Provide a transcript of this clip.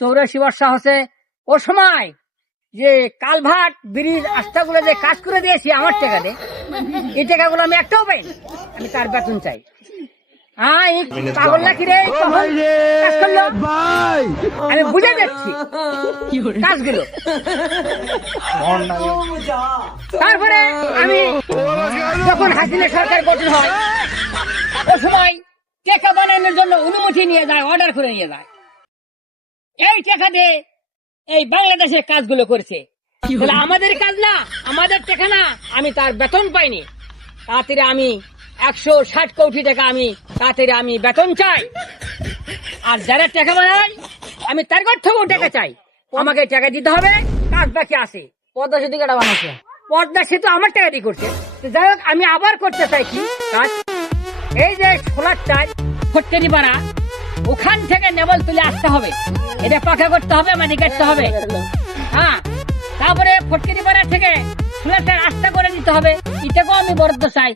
84 বর্ষ হচ্ছে। ও সময় যে কালভার্ট ব্রিজ রাস্তাগুলো যে কাজ করে দিয়েছি আমার টাকা দিয়ে, এই টাকাগুলো আমি একটাও পাইনি। আমি তার বেতন চাই। পাগল নাকি রে? কাজ করলো, আমি বুঝে যাচ্ছি কাজগুলো। তারপরে আমি যখন হাসিনা সরকার গঠন হয়, ও সময় টাকা বানানোর জন্য অনুমতি নিয়ে যায়, অর্ডার করে নিয়ে যায়। এই টাকা দিয়ে এই বাংলাদেশের কাজগুলো করেছে। তাহলে আমাদের কাজ না, আমাদের টাকা না, আমি তার বেতন পাইনি। তাড়াতাড়ি আমি 160 কোটি টাকা আমি তাড়াতাড়ি আমি বেতন চাই। আর যারা টাকা বানায় আমি তার ঘর থেকেও টাকা চাই। আমাকে টাকা দিতে হবে। কাজ বাকি আছে। পদ্মা সেতু কেটা বানাইছে? পদ্মা সেতু আমার টাকা দিয়ে করছে। তো যাই হোক, আমি আবার করতে চাই কি কাজ, এই যে সোলার চাই ফটকারি পাড়া, ওখান থেকে নেবল তুলে আসতে হবে। এটা পাকা করতে হবে, মাটি কাটতে হবে। হ্যাঁ, তারপরে ফটকারি পাড়া থেকে সোলারটা রাস্তা করে দিতে হবে। এটাকেও আমি বরাদ্দ চাই।